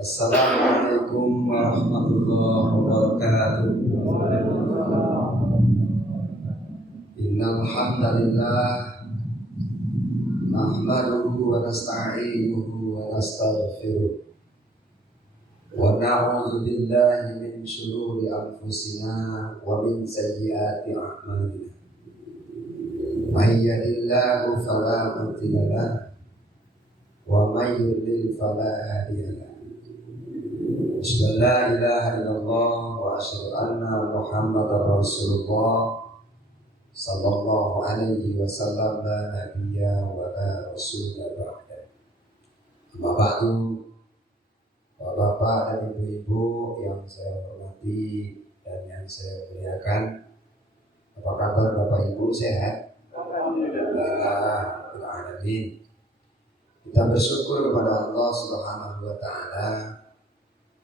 Assalamualaikum warahmatullahi wabarakatuh. Innal hamdalillah nahmaduhu wa nasta'inuhu wa nastaghfiruh wa na'udzu billahi min shururi anfusina wa min sayyiati a'malina. May yahdihillahu fala mudilla lahu wa may yudlil fala hadiya lahu. Asyhadu an la ilaha illallah wa asyhadu anna Muhammadar Rasulullah sallallahu alaihi wasallam la nabiyya wa la rasula ba'da. Amma ba'du. Bapak dan ibu-ibu yang saya hormati dan yang saya muliakan, apa kabar Bapak Ibu, sehat? Alhamdulillah rabbil alamin. Kita bersyukur kepada Allah Subhanahu wa taala.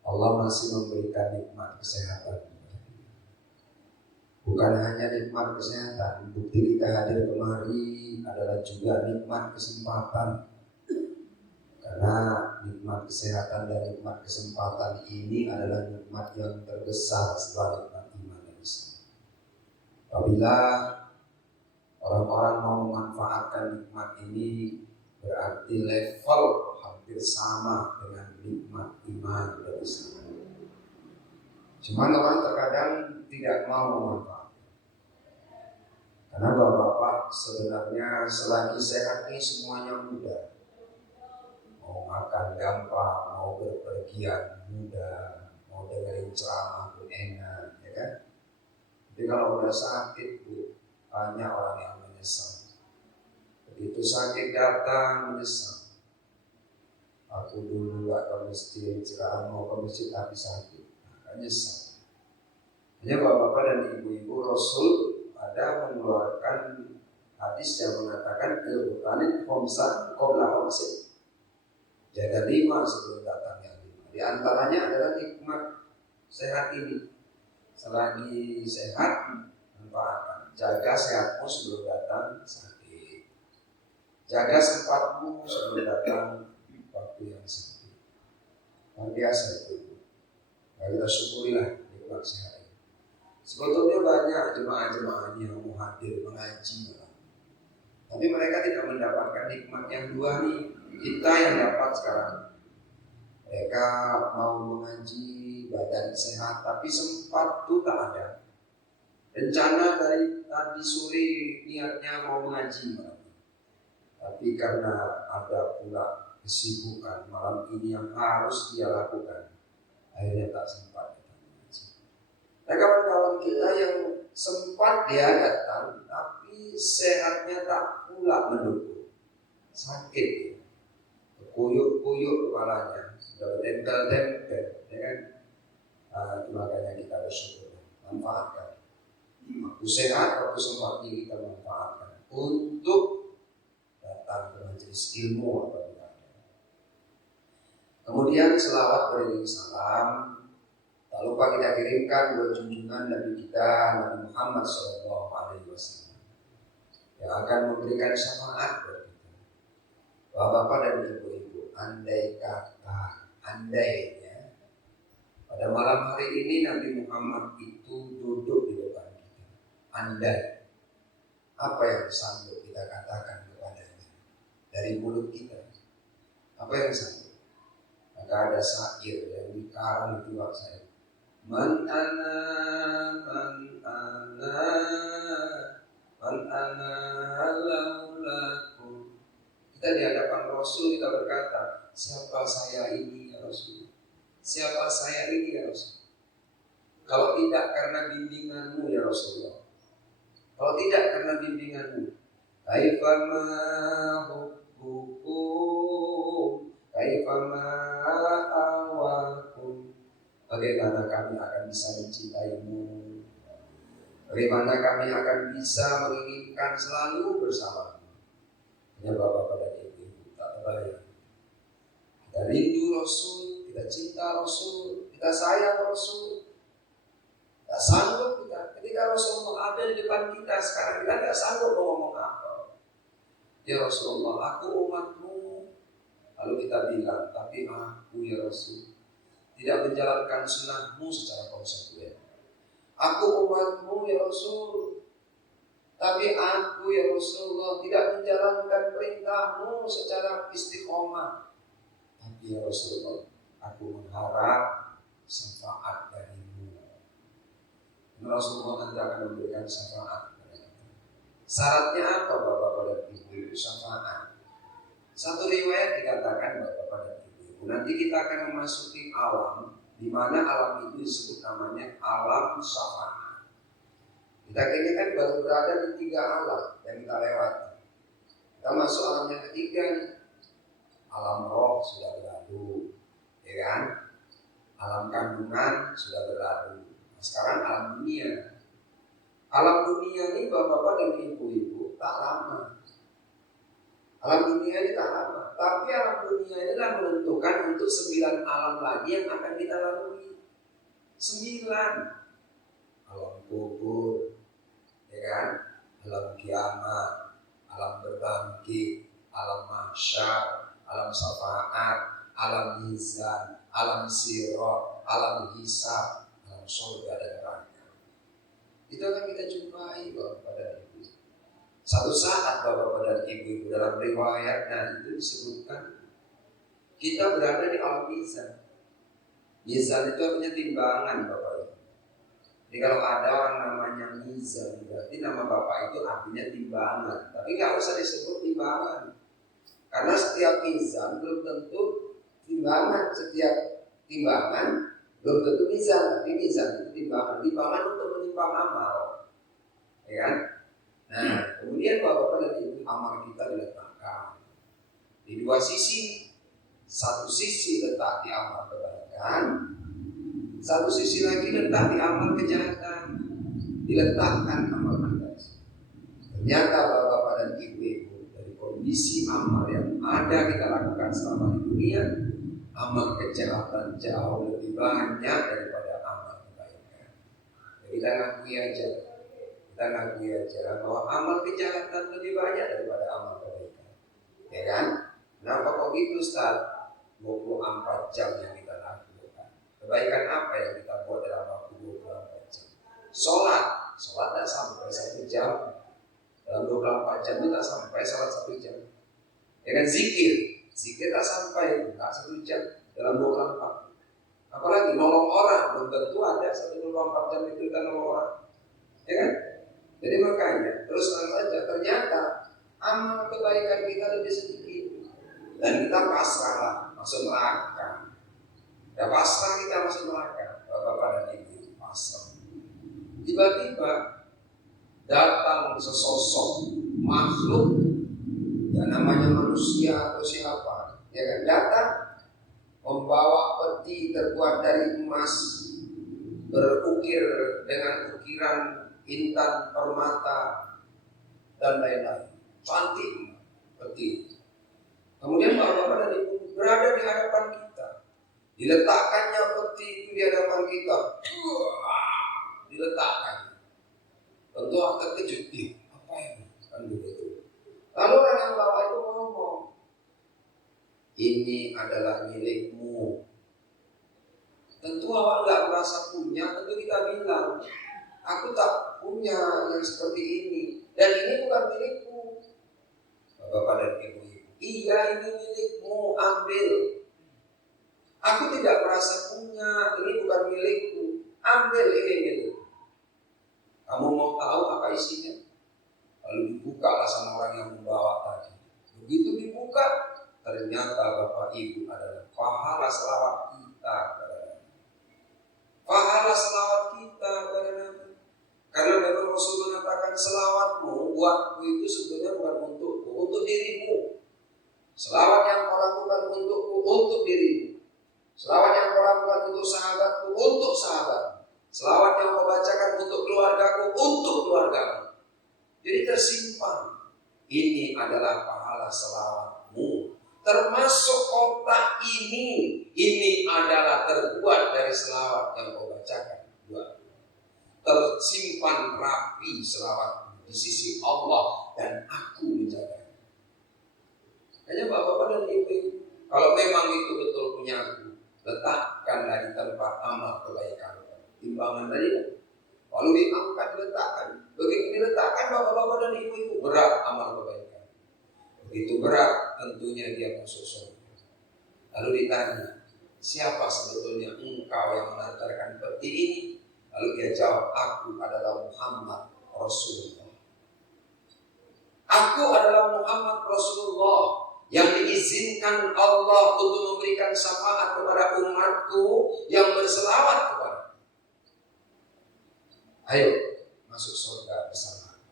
Allah masih memberikan nikmat kesehatan. Bukan hanya nikmat kesehatan, bukti kita hadir kemari adalah juga nikmat kesempatan. Karena nikmat kesehatan dan nikmat kesempatan ini adalah nikmat yang terbesar setelah nikmat iman dan Islam. Apabila orang-orang mau memanfaatkan nikmat ini, berarti level hampir sama dengan nikmat iman dan Islam. Cuman orang terkadang tidak mau memanfaatkan. Karena bapak-bapak sebenarnya selagi sehat ini semuanya mudah. Mau makan gampang, mau berpergian mudah, mau dengerin ceramah pun enak, ya kan? Tapi kalau udah sakit, banyak orang yang menyesal. Begitu sakit datang menyesal. Aku dulu gak ke masjid, sekarang mau ke masjid tapi sakit. Nah, nyesal. Hanya bapak-bapak dan ibu-ibu, Rasul ada mengeluarkan hadis yang mengatakan ilmu khomsan qabla khomsin. Jaga 5 sebelum datang yang 5. Di antaranya adalah nikmat sehat ini. Selagi sehat, manfaatkan. Jaga sehatmu sebelum datang sakit. Jaga sempatmu sebelum datang waktu yang sakit. Luar biasa itu. Nah, kita syukurilah nikmat sehat ini. Sebetulnya banyak jemaah-jemaah yang mau hadir mengaji, tapi mereka tidak mendapatkan nikmat yang dua nih. Kita yang dapat sekarang. Mereka mau mengaji, badan sehat, tapi sempat itu tak ada. Rencana dari tadi sore niatnya mau mengaji, tapi karena ada pula kesibukan malam ini yang harus dia lakukan, akhirnya tak sempat mengaji. Nah, kawan-kawan kita yang sempat dia datang, tapi sehatnya tak pula mendukung, sakit. Kuyuk-kuyuk kepalanya, sudah bertempel-tempel, ya kan? Makanya kita bersyukur, manfaatkan. Waktu sehat, waktu sempatnya kita manfaatkan untuk datang ke majelis ilmu atau ibadah. Kemudian selawat beriring salam, tak lupa kita kirimkan buat junjungan Nabi kita, Nabi Muhammad SAW, yang akan memberikan syafaat buat kita. Bapak-bapak dan ibu-ibu, andai kata, andai ya, pada malam hari ini Nabi Muhammad itu duduk di depan kita. Andai, apa yang sanggup kita katakan kepadanya dari mulut kita? Apa yang sanggup? Maka ada syair yang dikarang itu saya. Man ana, man ana, man ana laulakum. Kita di hadapan Rasul kita berkata, siapa saya ini ya Rasul? Siapa saya ini ya Rasul? Kalau tidak karena bimbinganmu ya Rasulullah. Kalau tidak karena bimbinganmu, kaifama hubbukum, kaifama awakum. Bagaimana kami akan bisa mencintaimu? Bagaimana kami akan bisa menginginkan selalu bersamamu? Ya bapak-bapak dan ibu-ibu, tak terbayang. Kita rindu Rasul, kita cinta Rasul, kita sayang Rasul. Tak sanggup kita, ketika Rasulullah ada di depan kita sekarang, kita tidak sanggup ngomong apa. Ya Rasulullah, aku umatmu. Lalu kita bilang, tapi aku ya Rasul, tidak menjalankan sunnahmu secara konsekuen. Aku umatmu ya Rasul, tapi aku ya Rasulullah tidak menjalankan perintahmu secara istiqomah. Tapi ya Rasulullah, aku mengharap syafaat darimu. Rasulullah nanti akan memberikan syafaat kepada kita. Syaratnya apa Bapak dan Ibu syafaat? Satu riwayat dikatakan Bapak dan Ibu, nanti kita akan memasuki alam di mana alam itu disebut namanya alam syafaat. Kita kini kan baru berada di 3 alam yang kita lewati. Kita masuk alam yang ketiga nih. Alam roh sudah berlalu, ya kan? Alam kandungan sudah berlalu. Nah, sekarang alam dunia. Alam dunia ini bapak-bapak dan ibu-ibu tak lama. Alam dunia ini tak lama. Tapi alam dunia ini adalah menentukan untuk 9 alam lagi yang akan kita lalui. 9. Alam kubur, ya kan? Alam kiamat, alam berbangkit, alam mahsyar, alam syafaat, alam mizan, alam sirat, alam hisab, alam surga dan neraka. Itu akan kita jumpai Bapak dan Ibu. Satu saat Bapak dan Ibu dalam riwayatnya itu disebutkan kita berada di alam mizan. Mizan itu artinya timbangan Bapak Ibu. Jadi kalau ada orang namanya mizan, berarti nama Bapak itu artinya timbangan. Tapi nggak usah disebut timbangan. Karena setiap mizan belum tentu timbangan, setiap timbangan belum tentu mizan, tapi mizan itu timbangan untuk menimbang amal, ya kan? Nah, kemudian Bapak dan Ibu amal kita diletakkan di 2 sisi, satu sisi letak di amal kebaikan, satu sisi lagi letak di amal kejahatan, diletakkan amal kita. Ternyata Bapak dan Ibu kondisi amal yang ada kita lakukan selama di dunia, amal kejahatan jauh lebih banyak daripada amal kebaikan. Jadi kita ngakui aja bahwa amal kejahatan lebih banyak daripada amal kebaikan, ya kan? Kenapa kok gitu Ustaz? 24 jam yang kita lakukan. Kebaikan apa yang kita buat dalam waktu 24 jam? Sholat tidak sampai 1 jam. Dalam 24 jam itu tak sampai salat 1 jam. Ya kan? Zikir tak sampai 1 jam dalam 24. Apalagi nolong orang, belum tentu ada 124 jam itu kita nolong orang. Ya kan? Jadi makanya terus terang saja ternyata amal kebaikan kita lebih sedikit dan kita pasrah masuk neraka. Ya pasrah kita masuk neraka, Bapak dan Ibu pasrah. Tiba-tiba datang sesosok makhluk yang namanya manusia atau siapa, ya kan, datang membawa peti terbuat dari emas berukir dengan ukiran intan permata dan lain-lain, cantik peti. Kemudian Bapak dan Ibu berada di hadapan kita, diletakkannya peti itu di hadapan kita, diletakkan. Tentu akan terkejut, apa ini? Kan begitu. Lalu orang yang bawa itu ngomong, ini adalah milikmu. Tentu awak nggak merasa punya, tentu kita bilang, aku tak punya yang seperti ini, dan ini bukan milikku. Bapak dan Ibu, iya ini milikmu, ambil. Aku tidak merasa punya, ini bukan milikku, ambil ini milikku. Kamu mau tahu apa isinya? Lalu dibukalah sama orang yang membawa tadi. Begitu dibuka, ternyata Bapak Ibu adalah pahala selawat kita kepada Nabi. Pahala selawat kita kepada Nabi. Karena memang Rasul mengatakan selawatmu buatku itu sebenarnya bukan untukku, untuk dirimu. Selawat yang kau lakukan untukku, untuk dirimu. Selawat yang kau lakukan untuk sahabatku, untuk sahabatmu. Selawat yang kau bacakan untuk keluargaku, untuk keluargamu. Jadi tersimpan. Ini adalah pahala selawatmu. Termasuk kotak ini adalah terbuat dari selawat yang kau bacakan. Tersimpan rapi selawatmu di sisi Allah dan aku menjaganya. Hanya Bapak dan Ibu, kalau memang itu betul punya aku, letakkan letakkanlah di tempat amal kebaikan. Timbangan tadi, lalu diangkat diletakkan. Begitu diletakkan bapak-bapak dan ibu-ibu, berat amal kebaikan. Begitu berat, tentunya dia masuk surga. Lalu ditanya, siapa sebetulnya engkau yang mengantarkan peti ini? Lalu dia jawab, aku adalah Muhammad Rasulullah. Aku adalah Muhammad Rasulullah yang diizinkan Allah untuk memberikan syafaat kepada umatku yang berselawat kepada. Ayo masuk surga bersama.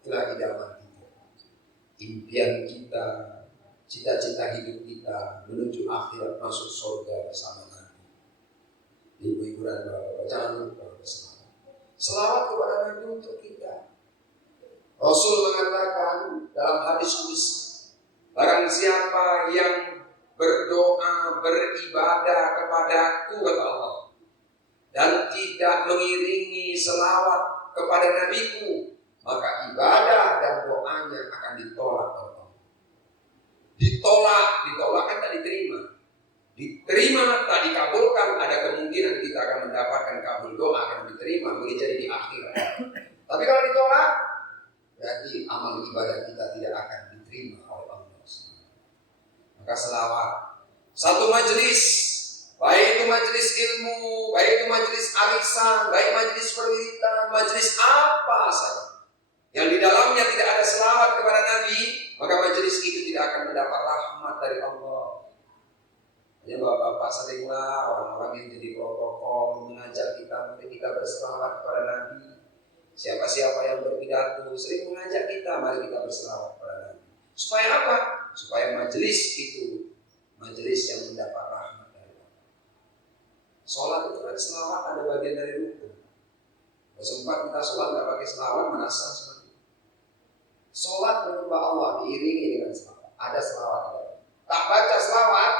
Itulah idaman kita, impian kita, cita-cita hidup kita menuju akhirat, masuk surga bersama Nabi. Ibu-ibu dan bapak-bapak, jangan lupa berselawat. Selawat kepada Nabi untuk kita. Rasul mengatakan dalam hadis qudsi, barang siapa yang berdoa, beribadah kepadaku, kata Allah, dan tidak mengiringi selawat kepada nabiku, maka ibadah dan doanya akan ditolak oleh Allah. Ditolak kan tak diterima. Diterima tak dikabulkan, ada kemungkinan kita akan mendapatkan kabul doa yang diterima, boleh jadi di akhirat. Tapi kalau ditolak, berarti amal ibadah kita tidak akan diterima oleh Allah. Maka selawat satu majelis, baik itu majelis ilmu, baik itu majelis arisan, baik majelis perwiritan, majelis apa saja yang di dalamnya tidak ada selawat kepada Nabi, maka majelis itu tidak akan mendapat rahmat dari Allah. Ya bapak-bapak, seringlah orang-orang yang jadi protokol mengajak kita, mari kita berselawat kepada Nabi. Siapa-siapa yang berpidato sering mengajak kita, mari kita berselawat kepada Nabi. Supaya apa? Supaya majelis itu majelis yang mendapat rahmat dari Allah. Sholat itu kan selawat ada bagian dari rukun. Sempat kita sholat nggak pakai selawat, merasa seperti itu. Sholat menyembah Allah diiringi dengan selawat. Ada selawat ada. Tak baca selawat,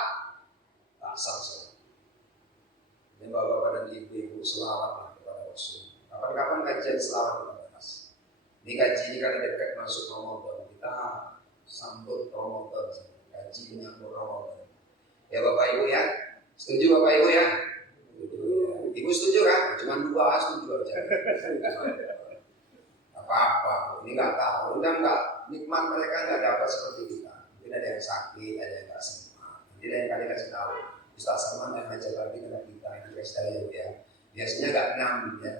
tak sah sholat. Ini bapak-bapak dan ibu-ibu, selawatlah kepada Rasul. Kapan-kapan kajian selawat kita bahas. Ini kaji ini kan dekat masuk Ramadan. Kita sambut Ramadan, kaji menyambut Ramadan. Ya Bapak Ibu ya, setuju Bapak Ibu ya? Ibu setuju kan? Cuma dua setuju aja. Apa-apa, ini nggak tahu, udah nggak nikmat mereka nggak dapat seperti kita. Mungkin ada yang sakit, ada yang nggak sempat. Nanti lain kali kasih tahu. Ustaz Salman yang ngajar lagi dengan kita, ini kasih tahu ya. Biasanya nggak 6 ya.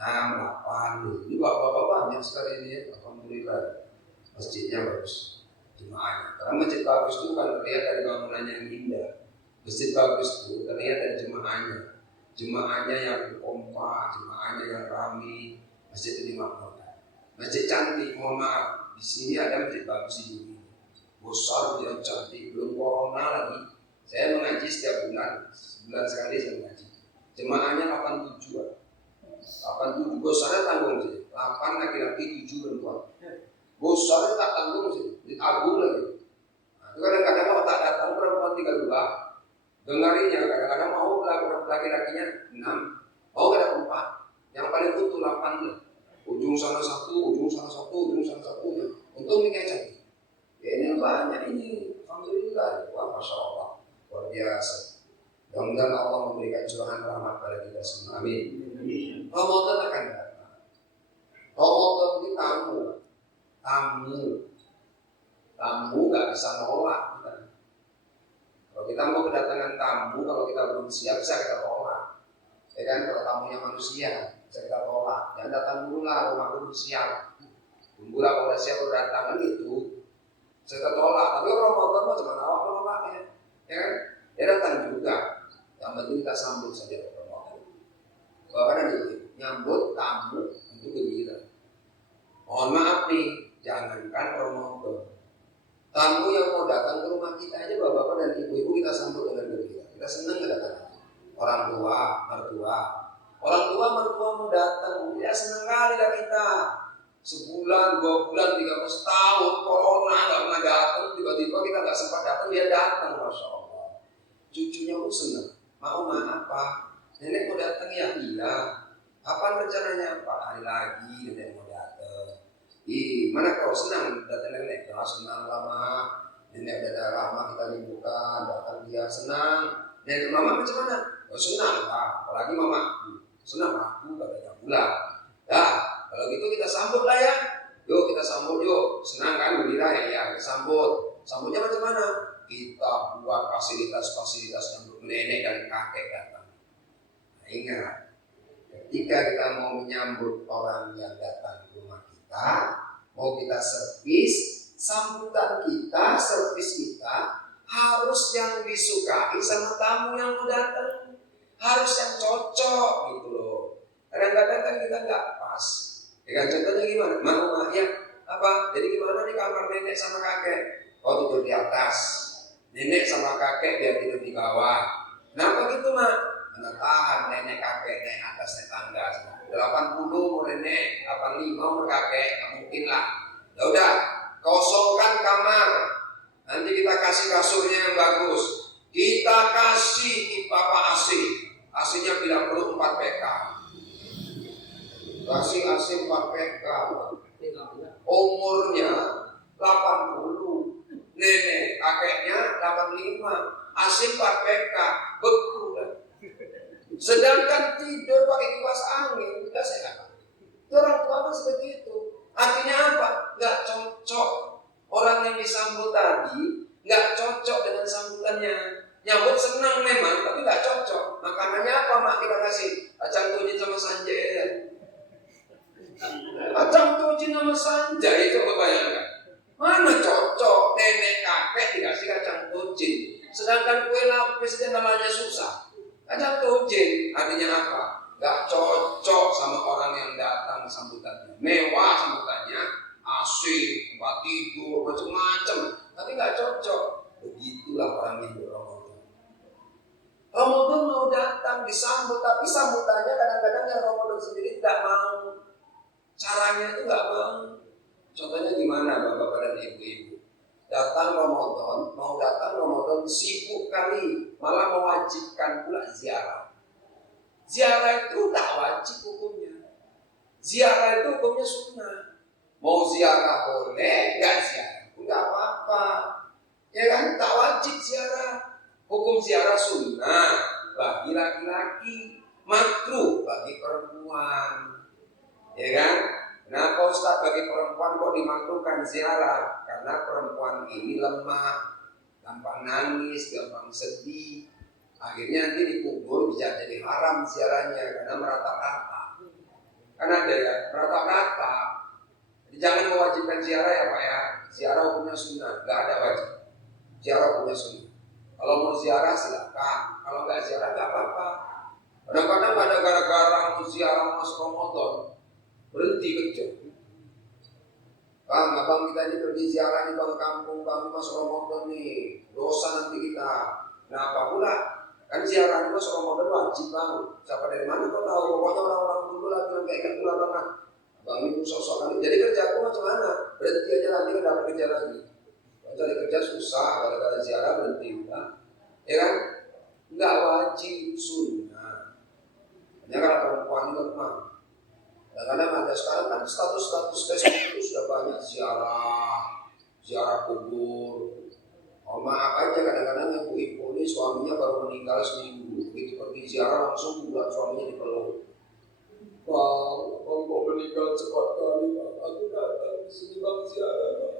6, 8, ini bapak-bapak banyak sekali ini ya, alhamdulillah. Masjidnya bagus, jemaahnya. Karena masjid bagus itu kan terlihat dari bangunannya yang indah. Masjid bagus itu terlihat dari jemaahnya. Jemaahnya yang kompak, jemaahnya yang ramai, masjid itu dimakmurkan. Masjid cantik, mohon maaf, di sini ada masjid bagus di sini. Besar, dia cantik, belum corona lagi. Saya mengaji setiap bulan, sebulan sekali saya mengaji. Jemaahnya 87. 87 bosarnya tanggung sih, 8 laki-laki 7 perempuan. Bosarnya tak tanggung sih, ditabung lagi. Nah, itu kadang-kadang mau tak datang perempuan 32, dengarinya kadang-kadang mau laki-lakinya 6, mau ada 4, yang paling butuh 8 lah. Ujung sana satu, ujung sana satu, ujung sana satu ya. Untuk mikir cantik. Ya ini banyak ini, alhamdulillah, wah masya Allah, luar biasa. Mudah-mudahan Allah memberikan curahan rahmat pada kita semua. Amin. Ramadan akan datang. Ramadan ini tamu nggak bisa nolak. Kalau kita mau kedatangan tamu, kalau kita belum siap bisa kita tolak. Ya kan, kalau tamunya manusia bisa kita tolak. Jangan datang dulu lah, rumah belum siap. Tunggulah kalau udah siap udah datang kan gitu. Bisa kita tolak. Tapi Ramadan mau cuma awak menolaknya, ya kan? Dia datang juga. Yang penting kita sambut saja ke Ramadan. Bahkan ada nyambut tamu itu gembira. Mohon maaf nih, jangankan Ramadan. Tamu yang mau datang ke rumah kita aja, bapak-bapak dan ibu-ibu kita sambut dengan gembira. Kita senang nggak datang? Orang tua, mertua. Orang tua, mertua mau datang, ya senang kali lah kita. Sebulan, 2 bulan, 3 bulan, setahun, corona nggak pernah datang, tiba-tiba kita nggak sempat datang, dia datang, masya Allah. Cucunya pun senang. Mau apa? Nenek mau datang ya? Iya. Apa rencananya? 4 hari lagi nenek mau datang. Mana kau senang datang nenek? Kau senang lama. Nenek udah lama kita liburan, datang dia senang. Nenek mama macam mana? Oh, senang lah, apalagi mamaku. Senang aku katanya pula. Dah, kalau gitu kita sambut lah ya. Yuk kita sambut yuk. Senang kan gembira ya, kita sambut. Sambutnya macam mana? Kita buat fasilitas-fasilitas untuk nenek dan kakek datang. Nah, ingat, ketika kita mau menyambut orang yang datang ke rumah kita, mau kita servis, sambutan kita, servis kita harus yang disukai sama tamu yang mau datang, harus yang cocok gitu loh. Kadang-kadang kan kita nggak pas. Ya kan, contohnya gimana? Rumahnya apa? Jadi gimana nih kamar nenek sama kakek? Oh, tidur di atas. Nenek sama kakek biar tidur di bawah. Kenapa gitu, Mak? Karena tahan nenek kakek naik atas naik tangga. 80 mau nenek, 85 mau kakek, nggak mungkin lah. Ya udah, kosongkan kamar. Nanti kita kasih kasurnya yang bagus. Kita kasih pipa AC. AC-nya bila perlu 4 PK. Kasih AC 4 PK. Umurnya 80. Nenek kakeknya 85. AC 4 PK. Beku kan? Sedangkan tidur pakai kipas angin, kita sehat. Orang tua kan seperti itu. Artinya apa? Gak cocok. Orang yang disambut tadi gak cocok dengan sambutannya. Nyambut senang memang, tapi gak cocok. Makanannya apa, Mak? Kita kasih kacang tujin sama sanjay. Kacang tujin sama sanjay, coba bayangkan. Mana cocok? Nenek kakek dikasih kacang tujin. Sedangkan kue lapis dia namanya susah. Kacang tujin artinya apa? Gak cocok sama orang yang datang sambutannya. Mewah sambutannya, asik, tempat tidur, macam-macam, tapi gak cocok. Begitulah orang yang Ramadan. Ramadan mau datang disambut, tapi sambutannya kadang-kadang yang Ramadan sendiri tidak mau. Caranya itu gak mau. Contohnya gimana bapak-bapak dan ibu-ibu? Datang Ramadan, mau datang Ramadan sibuk kali, malah mewajibkan pula ziarah. Ziarah itu tak wajib hukumnya. Ziarah itu hukumnya sunnah. Mau ziarah boleh, nggak ziarah pun nggak apa-apa. Ya kan, tak wajib ziarah. Hukum ziarah sunnah bagi laki-laki, makruh bagi perempuan. Ya kan? Kenapa Ustaz bagi perempuan kok dimakruhkan ziarah? Karena perempuan ini lemah, gampang nangis, gampang sedih. Akhirnya nanti dikubur bisa jadi haram ziarahnya karena merata-rata. Kan ada ya, merata-rata. Jadi jangan mewajibkan ziarah ya Pak ya. Ziarah hukumnya sunnah, nggak ada wajib. Ziarah hukumnya sunnah. Kalau mau ziarah silakan, kalau nggak ziarah nggak apa-apa. Kadang-kadang ada gara-gara mau ziarah masuk Ramadan, berhenti kerja. Bang, abang kita ini pergi ziarah di bang kampung kami masuk Ramadan nih, dosa nanti kita. Kenapa pula? Kan ziarah ini masuk Ramadan wajib bang. Siapa dari mana kau tahu? Pokoknya orang-orang dulu lagi yang kayak gitu banget. Bang ini sosok kali. Jadi kerja aku macam mana? Berhenti aja nanti kan dapat kerja lagi. Cari kerja susah, gara-gara ziarah berhenti udah. Ya kan? Enggak wajib, sunnah. Hanya kalau perempuan itu lemah. Kadang-kadang ada sekarang kan status-status Facebook itu sudah banyak ziarah kubur. Oh maaf aja kadang-kadang ibu-ibu ini suaminya baru meninggal seminggu, begitu pergi ziarah langsung buat suaminya dipeluk. Bang kok meninggal cepat kali bang, aku datang di sini bang ziarah bang.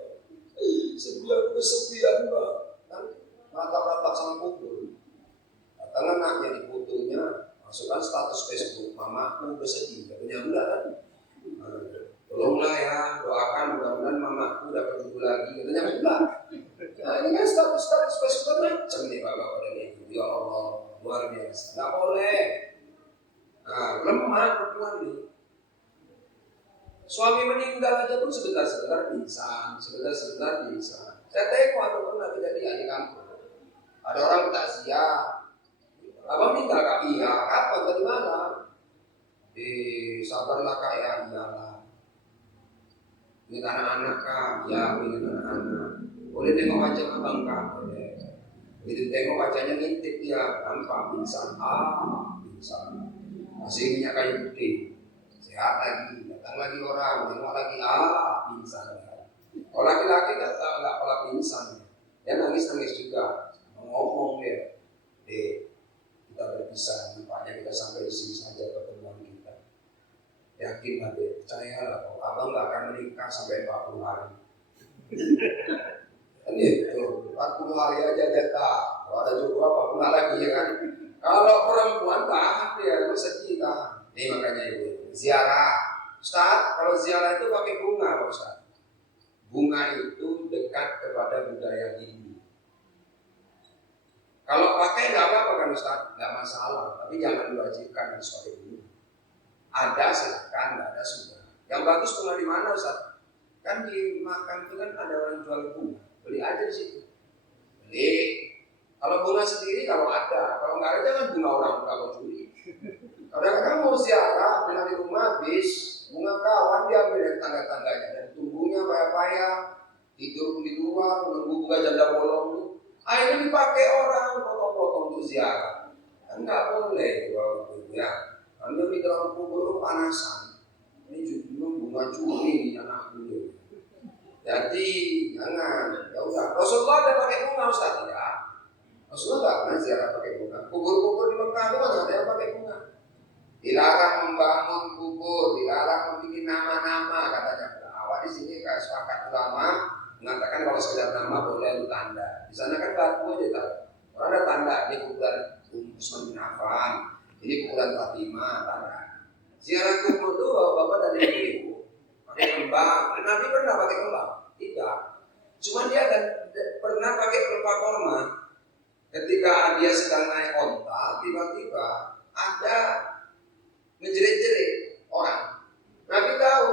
Sedih aku kesepian bang. Kan ratap-ratap sama kubur. Datang anaknya di fotonya, masukkan status Facebook, mamaku bersedih, katanya enggak kan? Tolonglah ya, doakan mudah-mudahan mamaku dapat ibu lagi, katanya enggak. Nah ini kan status-status Facebook macam nih bapak dan ibu, ya Allah luar biasa, nggak boleh. Nah lemah perempuan ini. Suami meninggal aja pun sebentar-sebentar pingsan, sebentar-sebentar pingsan. Saya tengok atau pernah kejadian di kampung. Ada orang takziah. Abang minta kak, iya, kapan, dari mana? Sabarlah kak ya, iyalah. Ingat anak-anak kak, ya ingat anak-anak. Boleh tengok wajah abang kak, boleh. Begitu tengok wajahnya ngintip ya, nampak pingsan, pingsan. Masih minyak kayu putih, sehat lagi, datang lagi orang, tengok lagi, pingsan. Kalau laki-laki nggak pola pingsan. Dia nangis juga, ngomong dia, kita berpisah, nampaknya kita sampai di sini saja pertemuan kita. Yakin Ade, percayalah kok, abang nggak akan menikah sampai 40 hari. Kan itu, 40 hari aja jatah. Kalau ada jodoh 40 hari lagi ya kan. Kalau perempuan tahan dia, lu sedih tahan. Ini makanya ibu, ziarah. Ustaz, kalau ziarah itu pakai bunga Pak Ustaz. Bunga itu dekat kepada budaya Hindu. Kalau pakai nggak apa-apa kan Ustaz, nggak masalah. Tapi jangan diwajibkan di sore bunga. Ada silakan, nggak ada sudah. Yang bagus bunga di mana Ustaz? Kan di makam itu kan ada orang jual bunga, beli aja di situ. Beli. Kalau bunga sendiri kalau ada, kalau nggak ada jangan bunga orang kalau curi. Kadang-kadang mau ziarah, bunga di rumah habis, bunga kawan diambil dari tangga-tangganya dan tumbuhnya payah-payah, tidur di luar, menunggu bunga janda bolong. Ini dipakai orang potong-potong untuk ziarah. Kan nggak boleh kalau itu ya. Karena di dalam kubur panasan. Ini juga bunga curi anak dulu. Jadi jangan, ya udah. Rasulullah ada pakai bunga Ustaz tidak? Rasulullah nggak pernah ziarah pakai bunga. Kubur-kubur di Mekah itu kan ada yang pakai bunga. Dilarang membangun kubur, dilarang membuat nama-nama katanya. Awal di sini kayak sepakat ulama mengatakan kalau sekedar nama boleh lu tanda. Di sana kan batu aja tahu. Orang ada tanda ini kuburan Utsman bin Affan, ini kuburan Fatimah tanda. Ziarah kubur itu bapak dan ibu pakai kembang. Nabi pernah pakai kembang? Tidak. Cuma dia pernah pakai pelepah korma. Ketika dia sedang naik onta, tiba-tiba ada menjerit-jerit orang. Nabi tahu,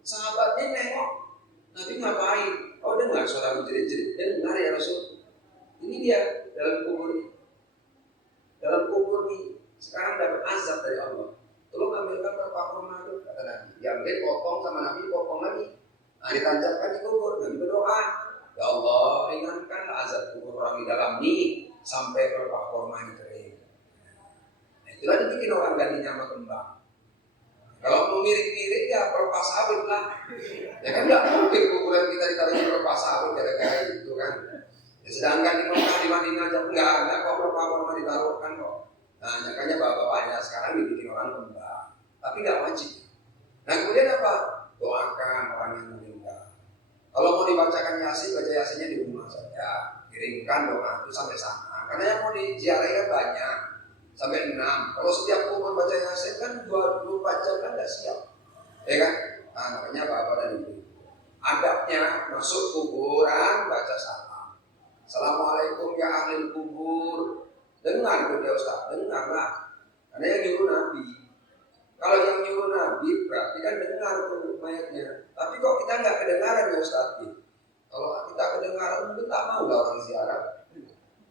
sahabatnya nengok. Nabi ngapain? Oh dengar suara menjerit-jerit. Dia dengar ya Rasul. Ini dia dalam kubur ini. Dalam kubur ini sekarang dapat azab dari Allah. Tolong ambilkan pelepah korma itu, kata Nabi. Diambil, potong sama Nabi, potong lagi. Nah, ditancapkan di kubur. Nabi berdoa, ya Allah, ringankanlah azab kubur orang di dalam ini sampai pelepah korma ini kering. Nah, itulah dibikin orang ganti nama kembang. Kalau mau mirip-mirip ya pelepah sawit lah. Ya kan nggak mungkin kuburan kita ditaruh pelepah sawit gara-gara itu kan. Ya, sedangkan di Mekah di Madinah aja nggak ada kok pelepah korma ditaruhkan kok. Nah, makanya bapak-bapaknya sekarang dibikin orang kembang. Tapi nggak wajib. Nah kemudian apa? Doakan orang yang meninggal. Kalau mau dibacakan yasin, baca yasinnya di rumah saja. Kirimkan doa itu sampai sana. Karena yang mau diziarahi kan banyak. Sampai 6. Kalau setiap kubur baca yasin kan 24 jam kan nggak siap. Ya kan? Nah, makanya bapak dan ibu. Adabnya masuk kuburan baca salam. Assalamualaikum ya ahli kubur. Dengar itu dia Ustaz, dengarlah. Karena yang nyuruh Nabi. Kalau yang nyuruh Nabi berarti kan dengar tuh mayatnya. Tapi kok kita nggak kedengaran ya Ustaz? Kalau kita kedengaran mungkin tak mau lah orang ziarah.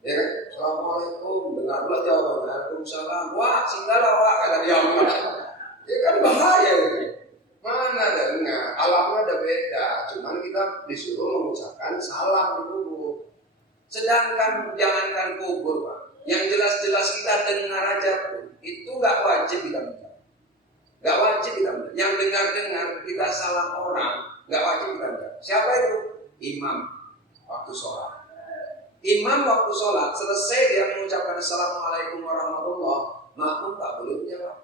Ya kan? Assalamualaikum, dengarlah jawabannya. Waalaikumsalam. Wah, singgahlah wah kata dia. Ya kan bahaya itu. Mana dengar? Alamnya ada beda. Cuman kita disuruh mengucapkan salam di kubur. Sedangkan jangankan kubur, Pak. Yang jelas-jelas kita dengar aja pun itu nggak wajib kita menjawab. Nggak wajib kita menjawab. Yang dengar-dengar kita salam orang nggak wajib kita menjawab. Siapa itu? Imam waktu sholat. Imam waktu sholat selesai dia mengucapkan Assalamualaikum warahmatullahi wabarakatuh, makmum tak boleh menjawab.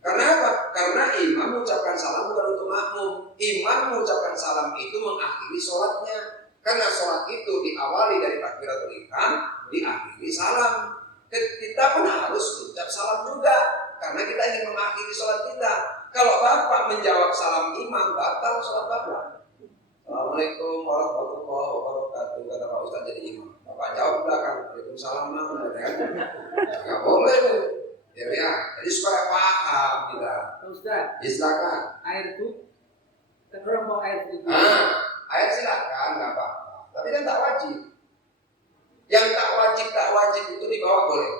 Karena apa? Karena imam mengucapkan salam bukan untuk makmum. Imam mengucapkan salam itu mengakhiri sholatnya. Karena sholat itu diawali dari takbiratul ihram, diakhiri salam. Kita pun harus mengucap salam juga, karena kita ingin mengakhiri sholat kita. Kalau bapak menjawab salam imam, batal sholat bapak. Assalamualaikum warahmatullahi wabarakatuh, kata Pak Ustaz jadi imam. Bapak jawab belakang, Waalaikumsalam, nggak boleh tuh. Ya, jadi supaya paham kita. Ustaz, silakan. Air itu, terus mau air itu. Air silakan, nggak apa-apa. Tapi kan tak wajib. Yang tak wajib itu dibawa boleh.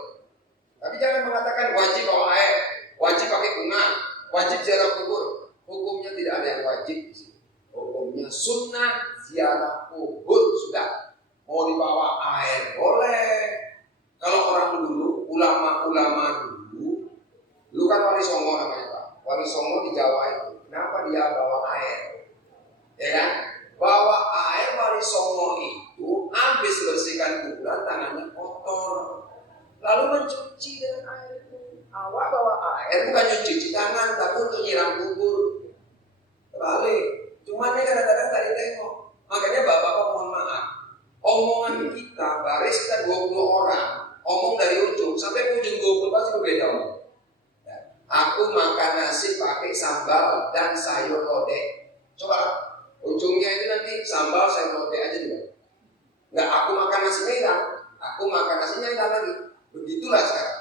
Tapi jangan mengatakan wajib bawa air, wajib pakai bunga, wajib ziarah kubur. Hukumnya tidak ada yang wajib di sini. Hukumnya sunnah ziarah kubur sudah. Mau dibawa air boleh. Kalau orang dulu, ulama-ulama dulu kan Wali Songo namanya Pak. Wali Songo di Jawa itu, kenapa dia bawa air? Ya kan? Bawa air Wali Songo itu habis lalu mencuci dengan air itu. Awak bawa air bukan cuci tangan, tapi untuk nyiram kubur. Terbalik. Cuman ini kadang-kadang tak ditengok. Makanya bapak-bapak mohon maaf. Omongan kita, baris kita 20 orang, omong dari ujung sampai ujung 20 pasti berbeda omong. Aku makan nasi pakai sambal dan sayur lodeh. Coba ujungnya itu nanti sambal sayur lodeh aja juga. Enggak, aku makan nasinya hilang. Aku makan nasinya hilang lagi. Begitulah sekarang.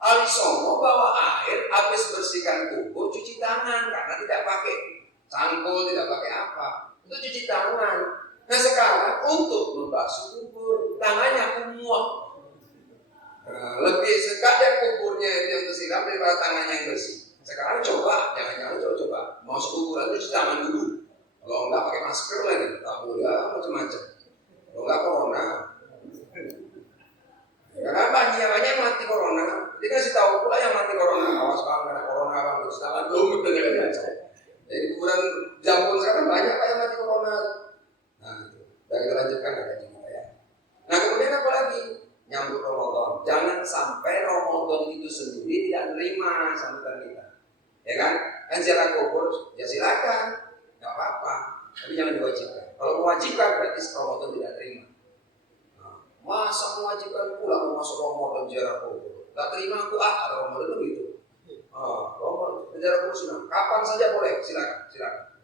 Ali Songo bawa air, habis bersihkan kubur, cuci tangan karena tidak pakai cangkul, tidak pakai apa. Itu cuci tangan. Nah sekarang untuk membasuh kubur, tangannya kumuh. Lebih sekadar kuburnya itu yang tersiram daripada tangannya yang bersih. Sekarang coba, jangan-jangan coba masuk kuburan itu cuci tangan dulu. Kalau enggak pakai masker lagi, tak boleh macam-macam. Kalau enggak corona. Karena banyak mati corona. Jadi kasih tahu pula yang mati corona. Awas bang, kena corona bang, cuci tangan belum dengan aja. Jadi kuburan Jambon sekarang banyak yang mati corona. Nah itu, dari kita lanjutkan ada juga ya. Nah kemudian apa lagi? Nyambut Ramadan. Jangan sampai Ramadan itu sendiri tidak menerima sambutan kita. Ya kan? Kan ziarah kubur, ya silakan, nggak apa-apa. Tapi jangan diwajibkan. Kalau mewajibkan berarti Ramadan tidak terima. Nah, masa mewajibkan pula mau masuk Ramadan ziarah kubur? Nggak terima aku ada Ramadan begitu. Ramadan ziarah kubur sunnah. Kapan saja boleh, silakan.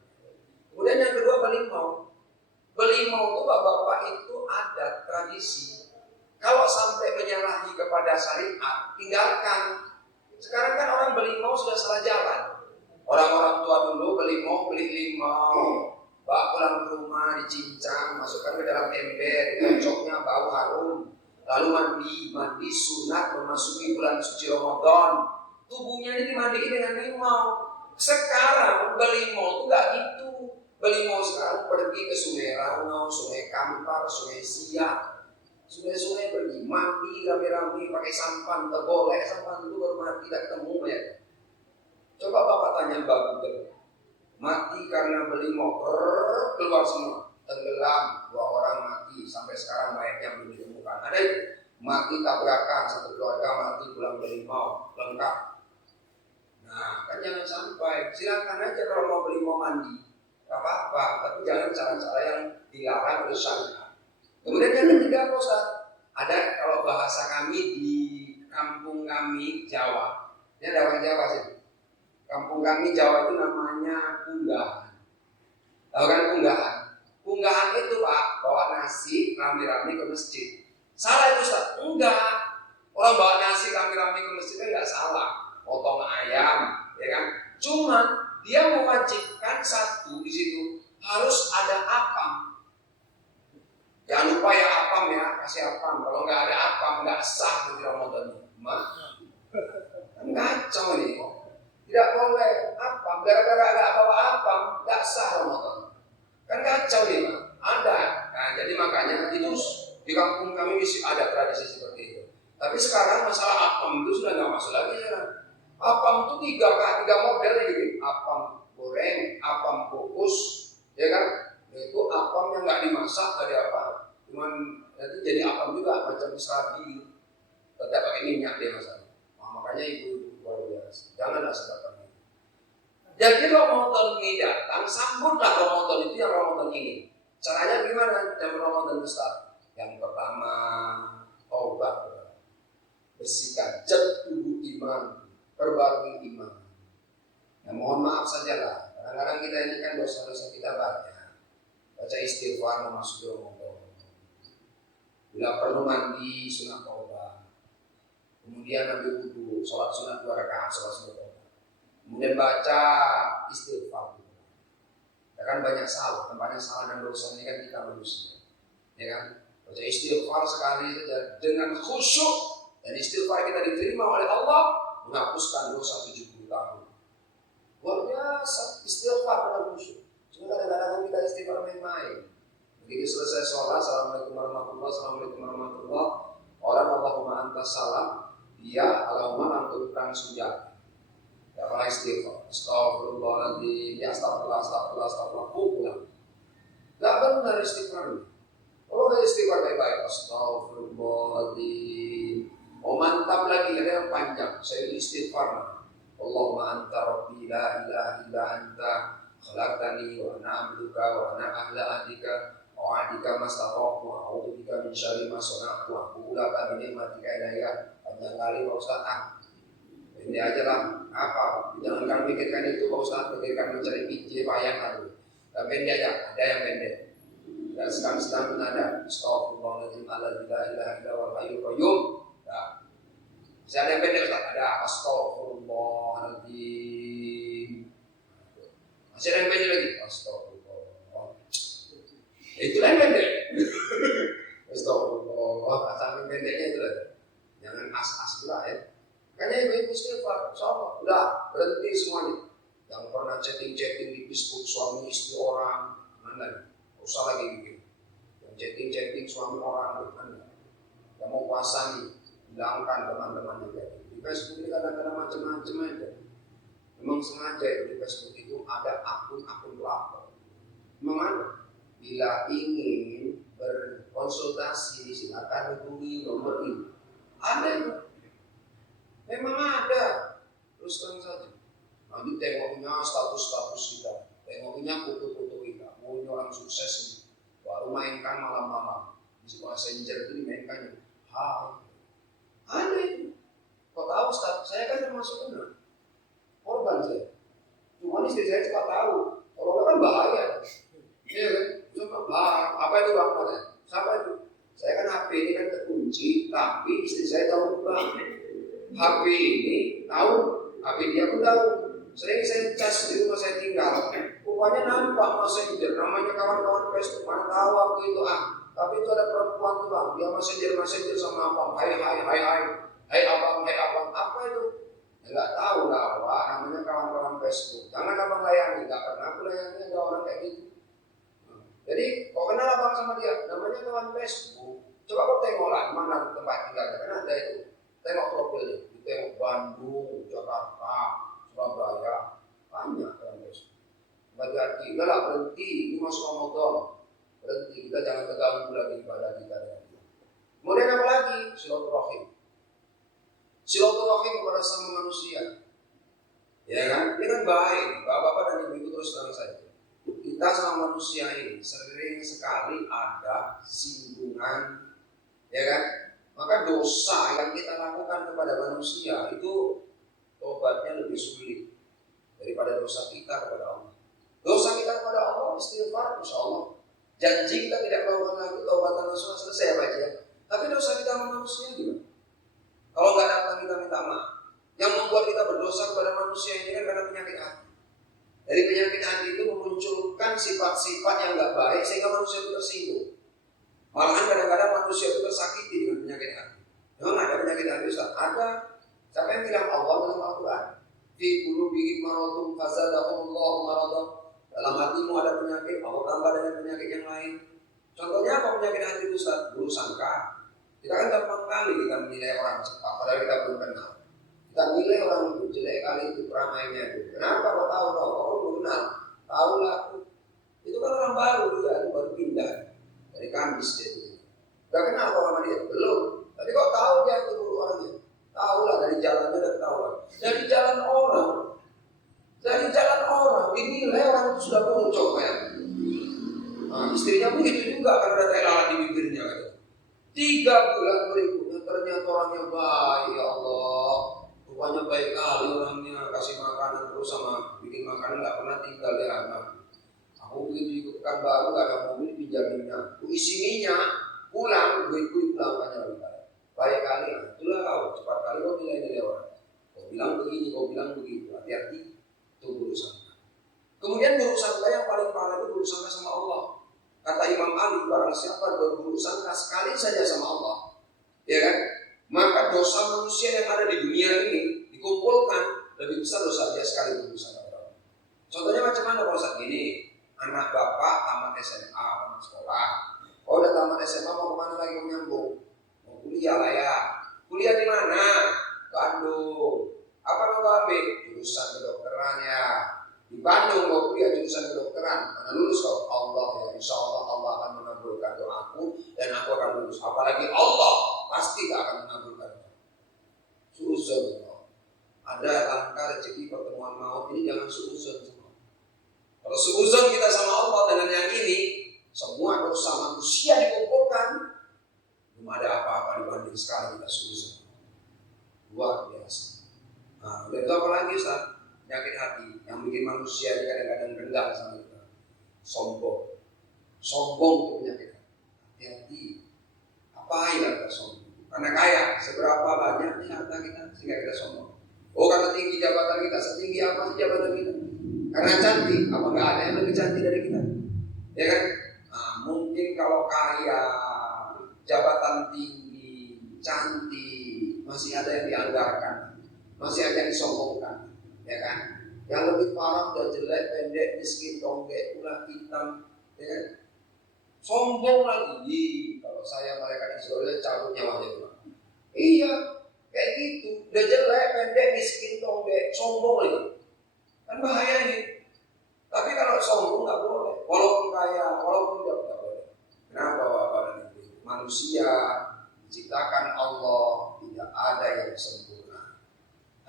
Kemudian yang kedua belimau. Belimau itu bapak-bapak itu ada tradisi. Kalau sampai menyalahi kepada syariat, tinggalkan. Sekarang kan orang belimau sudah salah jalan. Orang-orang tua dulu belimau, beli limau, bawa pulang ke rumah, dicincang, masukkan ke dalam ember, cocoknya bau harum. Lalu mandi sunat memasuki bulan suci Ramadan. Tubuhnya ini dimandikan dengan limau. Sekarang belimau itu gak gitu. Belimau sekarang pergi ke Sungai Ranau, Sungai Kampar, Sungai Siak. Sungai-sungai pergi mandi rame-rame pakai sampan, tergolek sampan itu baru mati, tidak ketemu ya. Coba bapak tanya Mbak Google, mati karena belimau, keluar semua, tenggelam, 2 orang mati, sampai sekarang mayatnya belum ditemukan. Ada itu, mati tabrakan, satu keluarga mati pulang belimau, lengkap. Nah kan jangan sampai, silakan aja kalau mau belimau mandi, gak apa-apa, tapi jangan cara-cara yang dilarang oleh syariat. Kemudian yang ketiga Ustaz, ada kalau bahasa kami di kampung kami Jawa, ini ada orang Jawa sih. Kampung kami Jawa itu namanya Punggahan. Tahu kan Punggahan? Punggahan itu Pak, bawa nasi rame-rame ke masjid. Salah itu Ustaz? Enggak. Orang bawa nasi rame-rame ke masjid kan enggak salah. Potong ayam, ya kan? Cuman dia mewajibkan satu di situ harus ada apam. Jangan lupa ya apam ya, kasih apam. Kalau nggak ada apam, nggak sah di Ramadan. Kan kacau ini. Tidak boleh apam, gara-gara nggak bawa apam, nggak sah Ramadan. Kan kacau ini, ada. Nah, jadi makanya itu di kampung kami masih ada tradisi seperti itu. Tapi sekarang masalah apam itu sudah nggak masuk lagi ya. Apam itu tiga modelnya gitu. Apam goreng, apam kukus, ya kan? Itu apam yang nggak dimasak dari apa? Cuman nanti jadi apam juga macam serabi, tetap pakai minyak dia masak. Nah, makanya itu luar biasa. Janganlah seperti itu. Jadi Ramadan ini datang, sambutlah Ramadan itu yang Ramadan ini. Caranya gimana? Jam Ramadan besar. Yang pertama, taubat, bersihkan tubuh iman, perbarui iman. Nah, mohon maaf sajalah. Kadang-kadang kita ini kan dosa-dosa kita banyak. Baca istighfar memasuki Ramadan. Bila perlu mandi sunat taubat. Kemudian ambil wudu, sholat sunat 2 rakaat, sholat sunat taubat. Kemudian baca istighfar. Ya kan banyak salah, tempatnya salah dan dosa ini kan kita manusia. Ya kan? Baca istighfar sekali saja dengan khusyuk dan istighfar kita diterima oleh Allah menghapuskan dosa 70 tahun. Luar biasa istighfar dengan khusyuk. Cuma kadang-kadang kita istighfar main-main. Begitu selesai sholat, assalamualaikum warahmatullahi. Orang Allahumma antas salam, dia Allahumma anturkan sujud. Ya Allah istighfar. Astagfirullahaladzim. Ya astagfirullah. Pulang. Gak benar istighfar. Kalau ada istighfar baik-baik. Astagfirullahaladzim. Oman mantap lagi, ada yang panjang. Saya istighfar. Allahumma anta rabbi la ilaha illa anta khalaqtani wa ana abduka wa ana ahla ahdika wa ahdika mastata'tu wa a'udzu bika min syarri ma sana'tu wa aqulu laka bi ni'matika ilayya. Panjang kali Pak Ustaz. Ini aja lah, apa? Jangan kamu pikirkan itu Pak Ustaz, pikirkan mencari biji payah aku. Tapi pendek aja, ada yang pendek. Dan sekarang ada Astaghfirullahaladzim ala la ilaha illa wal hayyul qayyum. Nah, masih ada yang pendek Ustaz? Ada Astaghfirullahaladzim. Masih ada yang pendek lagi? Astaghfirullah. Itulah yang pendek. Astaghfirullah. Saking pendeknya itu lah. Jangan as-as pula ya. Makanya ibu istighfar, insyaallah. Udah berhenti semuanya. Yang pernah chatting-chatting di Facebook suami istri orang, mana? Usah lagi bikin. Yang chatting-chatting suami orang, mana? Yang mau puasa nih, hilangkan teman-teman juga. Di Facebook ini kadang-kadang macam-macam aja. Memang sengaja itu di Facebook itu ada akun-akun pelapor. Memang ada. Bila ingin berkonsultasi, silakan hubungi nomor ini. Ada itu. Memang ada. Terus terang saja. Nanti tengoknya status-status kita, tengoknya foto-foto kita. Mau orang sukses ini, baru mainkan malam-malam. Di Messenger itu dimainkan. Hai, ada itu. Kau tahu status saya kan termasuk kena korban saya. Cuma istri saya cepat tahu. Kalau kan bahaya. Iya kan? Coba bang, apa itu bang? Siapa itu? Saya kan HP ini kan terkunci, tapi istri saya tahu bang. HP ini tahu, HP dia pun tahu. Sering saya cas di rumah saya tinggal. Rupanya nampak Messenger, namanya kawan-kawan Facebook. Mana tahu waktu itu tapi itu ada perempuan tuh bang, dia Messenger sama abang. Hai abang, apa itu? Ya, nggak tahu lah apa, namanya kawan-kawan Facebook. Jangan abang layani, nggak pernah aku layani ada orang kayak gitu. Jadi kok kenal abang sama dia, namanya kawan Facebook. Coba kau tengoklah mana tempat tinggalnya, kan ada itu. Tengok profilnya, tengok Bandung, Jakarta, Surabaya, banyak kawan Facebook. Hati-hati, udahlah berhenti, ini masuk Ramadan. Berhenti, kita jangan terganggu lagi ibadah kita dengan dia. Kemudian apa lagi? Silaturahim. Silaturahim kepada sama manusia. Ya kan? Ini kan baik, bapak-bapak dan ibu-ibu terus terang saja. Kita sama manusia ini sering sekali ada singgungan, ya kan? Maka dosa yang kita lakukan kepada manusia itu tobatnya lebih sulit daripada dosa kita kepada Allah. Dosa kita kepada Allah istighfar, insya Allah. Janji kita tidak melakukan lagi, taubatan nasuha selesai baca ya. Tapi dosa kita sama manusia gimana? Kalau nggak datang kita minta maaf. Yang membuat kita berdosa kepada manusia ini kan karena penyakit hati. Dari penyakit hati itu memunculkan sifat-sifat yang nggak baik sehingga manusia itu tersinggung. Malahan kadang-kadang manusia itu tersakiti dengan penyakit hati. Memang ada penyakit hati Ustaz? Ada. Siapa yang bilang Allah dalam Al-Quran? Fi qulubihim maradun fazadahumullahu maradan. Dalam hatimu ada penyakit, Allah tambah dengan penyakit yang lain. Contohnya apa penyakit hati itu Ustaz? Buruk sangka. Kita kan gampang kali kita menilai orang cepat, padahal kita belum kenal. Kita nilai orang itu jelek kali itu peramainya itu. Kenapa kau tahu? Kau belum kenal. Tahu lah aku. Itu kan orang baru juga, baru pindah dari Kamis dia itu. Gak kenal kau sama dia? Belum. Tapi kau tahu dia itu dulu orangnya. Tahu lah dari jalannya udah ketahuan. Dari jalan orang. Dari jalan orang dinilai orang itu sudah bocor ya. Nah, istrinya pun itu juga karena ada telalat di bibirnya. 3 bulan berikutnya ternyata orangnya baik, ya Allah. Rupanya baik kali orangnya, kasih makanan terus sama bikin makanan, nggak pernah tinggal di anak. Aku begitu ikut kan baru gak ada mobil pinjaminnya. Aku isi minyak, pulang, duitku pulang banyak lebih baik. Baik kali, itulah kau cepat kali kau nilai orang. Kau bilang begini, kau bilang begitu. Hati-hati, itu buruk sangka. Kemudian buruk sangka yang paling parah itu buruk sangka sama Allah. Kata Imam Ali, barang siapa berburuk sangka sekali saja sama Allah, ya kan? Maka dosa manusia yang ada di dunia ini dikumpulkan lebih besar dosa dia sekali buruk sangka kepada Allah. Contohnya macam mana kalau saat ini anak bapak tamat SMA, tamat sekolah. Oh udah tamat SMA mau kemana lagi mau nyambung? Mau kuliah lah ya. Kuliah di mana? Bandung. Apa mau ambil? Jurusan kedokteran ya. Di Bandung mau kuliah jurusan kedokteran, mana lulus kau? Allah ya, insya Allah Allah akan mengabulkan doaku dan aku akan lulus. Apalagi Allah pasti gak akan mengabulkan. seuzon. Ada langkah rezeki pertemuan maut ini jangan seuzon semua. Kalau seuzon kita sama Allah dengan yang ini, semua dosa manusia dikumpulkan, belum ada apa-apa dibanding sekali kita seuzon. Luar biasa. Nah, udah itu apa lagi Ustaz? Penyakit hati yang bikin manusia kadang-kadang rendah sama kita. Sombong. Sombong itu penyakit hati. Hati-hati. Apain kita sombong? Karena kaya, seberapa banyak nih harta kita sehingga kita sombong. Oh, karena tinggi jabatan kita, setinggi apa sih jabatan kita? Karena cantik, apa nggak ada yang lebih cantik dari kita? Ya kan? Nah, mungkin kalau kaya, jabatan tinggi, cantik, masih ada yang dianggarkan, masih ada yang disombongkan, ya kan? Yang lebih parah udah jelek, pendek, miskin, tonggek, ulah hitam, ya kan? Sombong lagi. Kalau saya malaikat Israel cabut nyawanya dulu. Iya, kayak gitu. Udah jelek, pendek, miskin, tonggek, sombong lagi. Kan bahaya ini. Tapi kalau sombong nggak boleh. Walaupun kaya, walaupun tidak boleh. Kenapa Bapak dan Ibu? Manusia diciptakan Allah, tidak ada yang sempurna.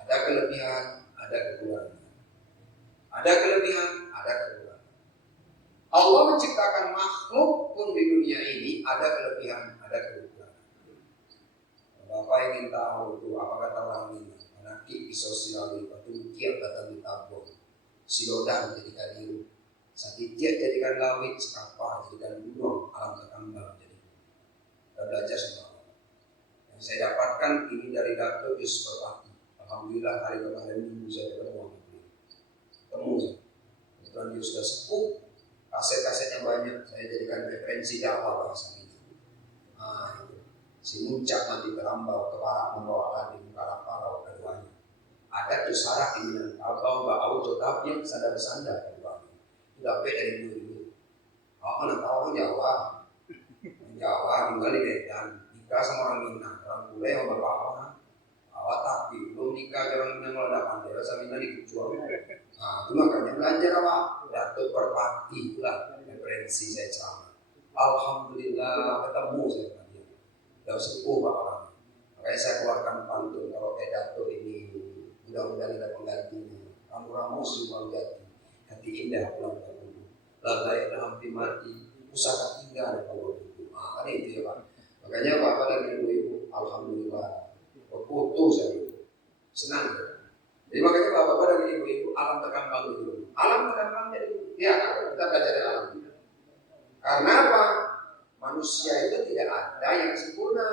Ada kelebihan, ada kekurangan. Ada kelebihan, ada kekurangan. Allah menciptakan makhluk pun di dunia ini ada kelebihan, ada kekurangan. Bapak ingin tahu itu apa kata orang ini? Anaki isosiali patu tiap datang ditabung, silodan jadikan hiu, sakitiat jadikan lawit, sekapa jadikan gunung, alam terkambang jadi. Kita belajar semua. Yang saya dapatkan ini dari Dato' Yusuf Berpati. Alhamdulillah hari kemarin minggu saya ketemu saya. Kebetulan dia sudah sepuh, kaset-kasetnya banyak, saya jadikan referensi dakwah bahasa ini. Nah, itu. Si muncak nanti terambau ke barat membawa lagi muka parau keduanya. Ada tuh sarak ini abau bau tetap yang bersandar keduanya. Sudah beda dari dulu. Apa nak tahu Jawa? Jawa tinggal di Medan, nikah sama orang Minang, orang bule sama bapak. Awak tapi belum nikah orang Minang kalau ada pandai, sama Minang dikucuang. Nah, itu makanya belajar apa? Dato' Berpati itulah referensi saya ceramah. Alhamdulillah ketemu saya dengan dia. Sudah sepuh Pak orang. Makanya saya keluarkan pantun kalau kayak Dato' ini mudah-mudahan ada penggantinya. Kamu ramus Jumal Jati, hati indah pulang ke bumi. Lalai dalam mati, usaha tinggal kalau itu. Nah, kan itu ya Pak. Makanya Bapak dan Ibu-Ibu, alhamdulillah, berputus saya itu. Senang ya. Jadi makanya Bapak dan Ibu-Ibu alam terkambang dulu. Alam terkambang jadi ya kita belajar dari alam. Karena apa? Manusia itu tidak ada yang sempurna.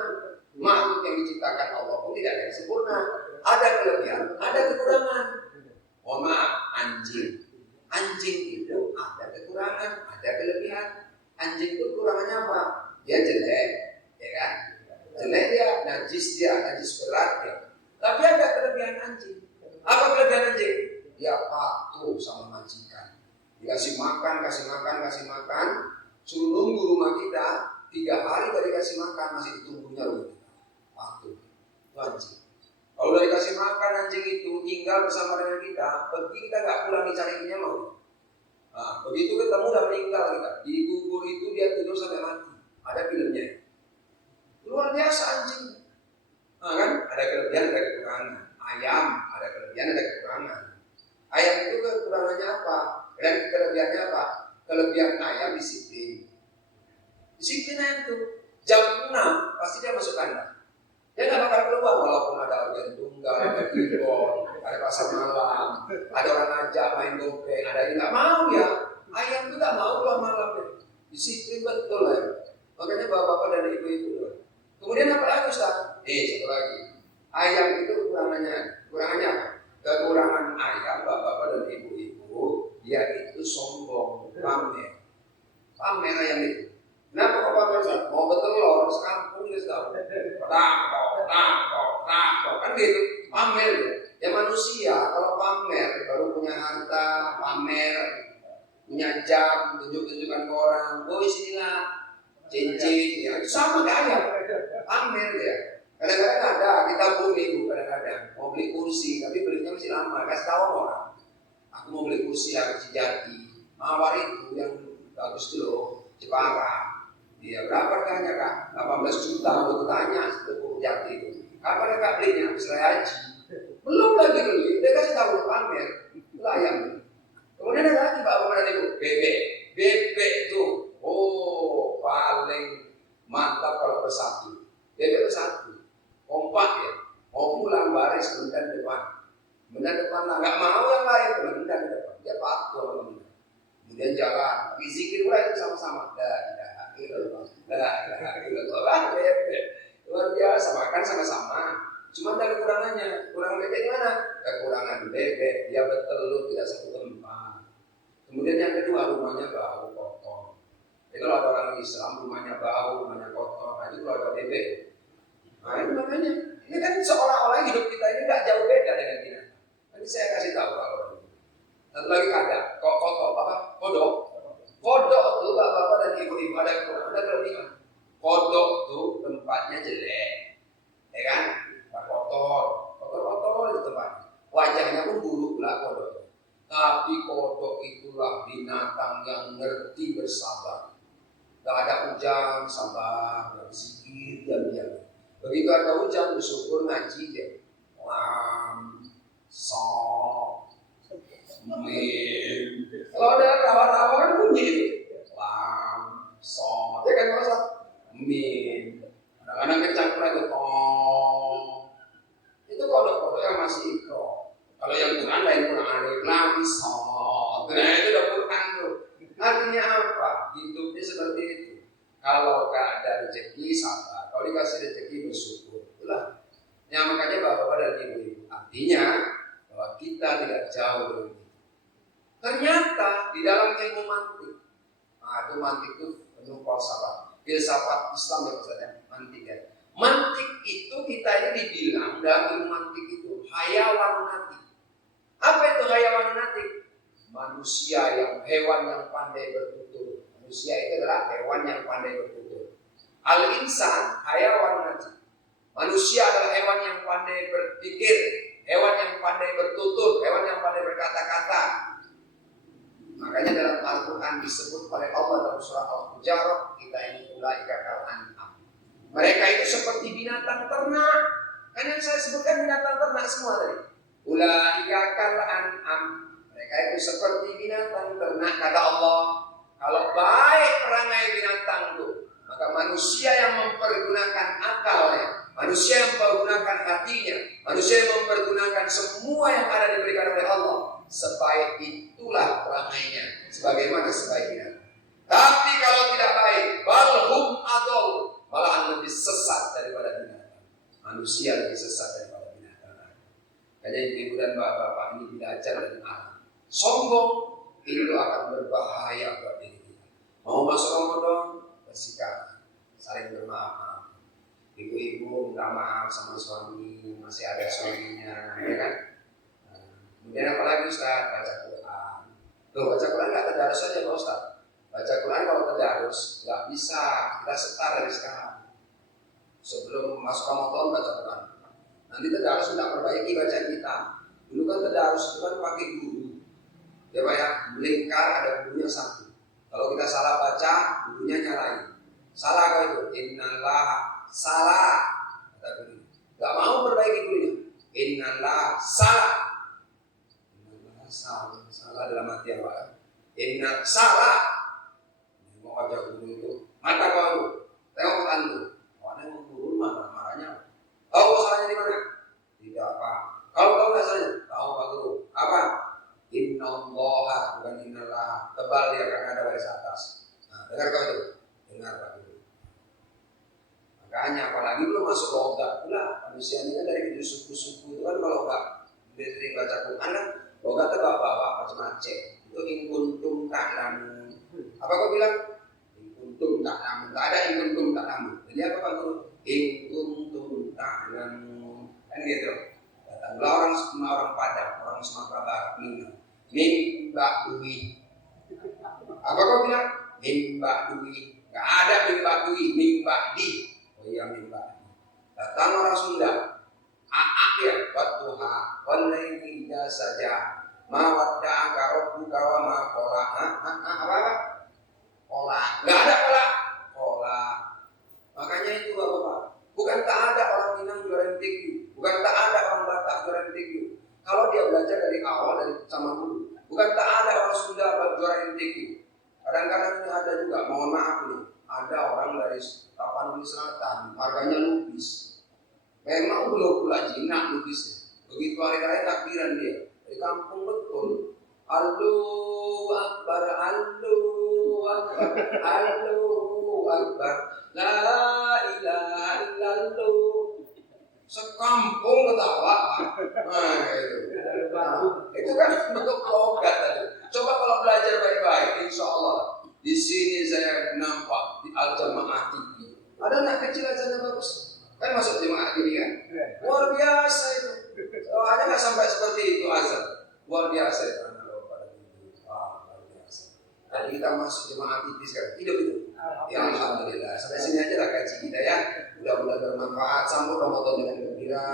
Makhluk yang diciptakan Allah pun tidak ada yang sempurna. Ada kelebihan, ada kekurangan. Oh maaf, anjing. Anjing itu ada kekurangan, ada kelebihan. Anjing itu kekurangannya apa? Dia jelek, ya kan? Jelek dia, najis berat dia. Tapi ada kelebihan anjing. Apa kelebihan anjing? Dia patuh sama majikan. Dikasih makan, suruh nunggu rumah kita 3 hari dari kasih makan masih ditunggunya rumah kita. Patuh, itu anjing. Kalau udah dikasih makan anjing itu tinggal bersama dengan kita, pergi kita nggak pulang dicariinnya mau. Nah, begitu ketemu udah meninggal kita, di kubur itu dia tidur sampai mati. Ada filmnya. Luar biasa anjing. Nah, kan ada kelebihan, ada kekurangan. Ayam ada kelebihan, ada kekurangan. Ayam itu kekurangannya apa? Dan kelebihannya apa? Kelebihan ayam disiplin. Disiplin ayam itu jam 6 pasti dia masuk kandang. Dia nggak bakal keluar walaupun ada organ tunggal, ada keyboard, ada pasar malam, ada orang ngajak main gopeng, ada yang nggak mau ya. Ayam itu nggak mau keluar malam deh. Disiplin betul ya. Makanya bapak-bapak dan ibu-ibu. Kemudian apa lagi Ustaz? Satu lagi. Ayam itu kekurangannya apa? Kekurangan ayam bapak-bapak dan ibu-ibu, dia itu sombong, pamer ayam itu. Kenapa kok pamer Ustaz? Mau bertelur, sekampung dia tahu. Kan gitu, pamer ya manusia kalau pamer baru punya harta, pamer punya jam, tunjuk-tunjukkan ke orang, sinilah cincin, ya sama kayak ayam, pamer dia. Kadang-kadang ada kita beli kadang-kadang mau beli kursi, tapi belinya masih lama, kasih tahu orang, aku mau beli kursi yang Jati, Mawar itu yang bagus dulu, Jepara. Iya, berapa harganya Kak? 18 juta, aku tanya, itu Jati itu. Kapan Kak belinya? Setelah haji. Belum lagi beli, dia kasih tahu pamer, layang. Kemudian ada lagi Pak Bapak dan Ibu, bebek itu, oh paling mantap kalau bersatu. Bebek bersatu, kompak ya, mau pulang baris kemudian depan. Kemudian depan nggak mau yang lain, kemudian depan, dia patuh sama kemudian. Kemudian jalan, tapi zikir pula itu sama-sama. Luar biasa, makan sama-sama. Cuma ada kekurangannya. Kekurangan bebek mana? Kekurangan bebek, dia bertelur tidak satu tempat. Kemudian yang kedua, rumahnya bau kotor. Itu kalau ada orang Islam, rumahnya bau, rumahnya kotor. Nah, itu kalau ada bebek. Nah, itu makanya. Ini kan seolah-olah hidup kita ini nggak jauh beda dengan kita. Nanti saya kasih tahu kalau ini. Satu lagi ada, kotor, apa? Kodok. Kodok itu bapak-bapak dan ibu-ibu ada kekurangan, ada kelebihan. Kodok itu tempatnya jelek, ya kan? Kotor di tempatnya. Wajahnya pun buruk lah kodok. Tapi kodok itulah binatang yang ngerti bersabar. Gak ada hujan, sabar, berzikir, diam-diam. Begitu ada hujan, bersyukur, ngaji dia. Lam, sok, min. Kalau ada rawa-rawa kan bunyi itu. Lam, sok, ya kan merasa min. Kadang-kadang kencang pula itu tong. Itu kodok-kodok yang masih ikro. Kalau yang Quran lain Quran alif lam sad. Nah itu udah Quran tuh. Artinya apa? Hidupnya seperti itu. Kalau gak ada rezeki sabar. Kalau dikasih rezeki bersyukur. Itulah. Yang makanya bapak-bapak dan ibu-ibu. Artinya bahwa kita tidak jauh dari itu. Ternyata di dalam ilmu mantik. Nah itu mantik itu penuh falsafah. Filsafat Islam ya maksudnya mantik ya. Mantik itu kita ini dibilang dalam ilmu mantik itu hayawan natik. Apa itu hayawan natik? Manusia hewan yang pandai bertutur. Manusia itu adalah hewan yang pandai bertutur. Al-insan hayawan natik. Manusia adalah hewan yang pandai berpikir, hewan yang pandai bertutur, hewan yang pandai berkata-kata. Makanya dalam Al-Quran disebut oleh Allah dalam surah Al-Hujarat, kita ini ulaika kal an'am. Mereka itu seperti binatang ternak. Kan yang saya sebutkan binatang ternak semua tadi. Ulaika kal an'am. Mereka itu seperti binatang ternak, kata Allah. Kalau baik perangai binatang itu, maka manusia yang mempergunakan akalnya, manusia yang mempergunakan hatinya, manusia yang mempergunakan semua yang ada diberikan oleh Allah, sebaik itulah perangainya, sebagaimana sebaiknya. Tapi kalau tidak baik, balhum adol, malahan lebih sesat daripada binatang. Manusia lebih sesat daripada binatang. Hanya ibu dan bapak-bapak ini belajar dari alam. Sombong itu akan berbahaya buat diri kita. Mau masuk Ramadan, bersikap, saling bermaaf. Ibu-ibu minta maaf sama suami, masih ada suaminya, ya kan? Kemudian apalagi Ustaz, baca Quran. Tuh, baca Quran nggak tadarus saja Pak Ustaz. Baca Quran kalau tadarus nggak bisa, kita setar dari sekarang. Sebelum masuk Ramadan baca Quran. Nanti tadarus tidak perbaiki bacaan kita. Dulu kan tadarus itu kan pakai guru. Ya Pak ya, melingkar ada gurunya satu. Kalau kita salah baca, gurunya nyalain. Salah kau itu, innallah salah. Kata guru. Gak mau perbaiki gurunya. Innallah salah. Salah dalam hati apa? Inna salah. Mau aja guru itu. Mata kau, tengok Quran itu. Mana yang guru marahnya? Tahu salahnya di mana? Tidak apa. Kalau tahu nggak salahnya? Tahu Pak Guru. Apa? Inna Allah bukan innallah. Tebal dia karena ada baris atas. Nah, dengar kau itu? Dengar Pak Guru. Makanya apalagi belum masuk logat pula. Manusia ini kan dari suku-suku itu kan kalau nggak sering baca Quran kan logatnya bawa-bawa macam-macam. Itu inkuntum ta'lamun. Apa kau bilang? Inkuntum ta'lamun. Tak ada inkuntum ta'lamun. Jadi apa Pak Guru? Inkuntum ta'lamun. Kan gitu. Datanglah orang Padang, orang Sumatera Barat, Mimba Dwi. Apa kau bilang? Mimba Dwi. Gak ada Mimba Dwi, Mimba Di. Oh iya Mimba Di. Datang orang Sunda. Aak ya, watuha, walaini ida saja. Ma wadda'aka rabbuka wa ma qala. Apa? Qala. Gak ada qala. Qala. Makanya itu Bapak. Bukan tak ada orang Minang juara MTQ, bukan tak ada orang Batak juara MTQ, juga, mohon maaf nih, ada orang dari Tapanuli Selatan, harganya lupis. Memang belum pula jinak lukisnya. Begitu hari raya takbiran dia dari kampung betul. Allahu Akbar, Allahu Akbar, Allahu Akbar, La ilaha illallah. Sekampung ketawa. Nah, itu kan bentuk logat tadi. Coba kalau belajar baik-baik, insya Allah di sini saya nampak di Al-Jamaah TV. Ada anak kecil aja bagus. Kan masuk jemaah ini kan? Luar biasa itu. Ada nggak sampai seperti itu azan? Luar biasa itu. Luar biasa. Jadi kita masuk jemaah TV sekarang. Hidup itu. Ya Alhamdulillah. Sampai sini aja lah kaji kita ya. Mudah-mudahan bermanfaat. Sambut Ramadan dengan gembira.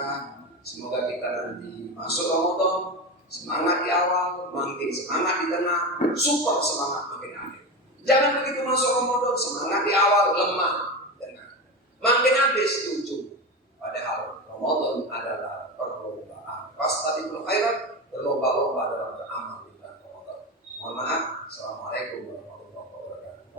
Semoga kita nanti masuk Ramadan semangat di awal, makin semangat di tengah, super semangat makin akhir. Jangan begitu masuk Ramadan semangat di awal, lemah makin habis di ujung. Padahal Ramadan adalah perlombaan. Fastabiqul khairat, berlomba-lomba dalam beramal di bulan Ramadan. Mohon maaf. Assalamualaikum warahmatullahi wabarakatuh.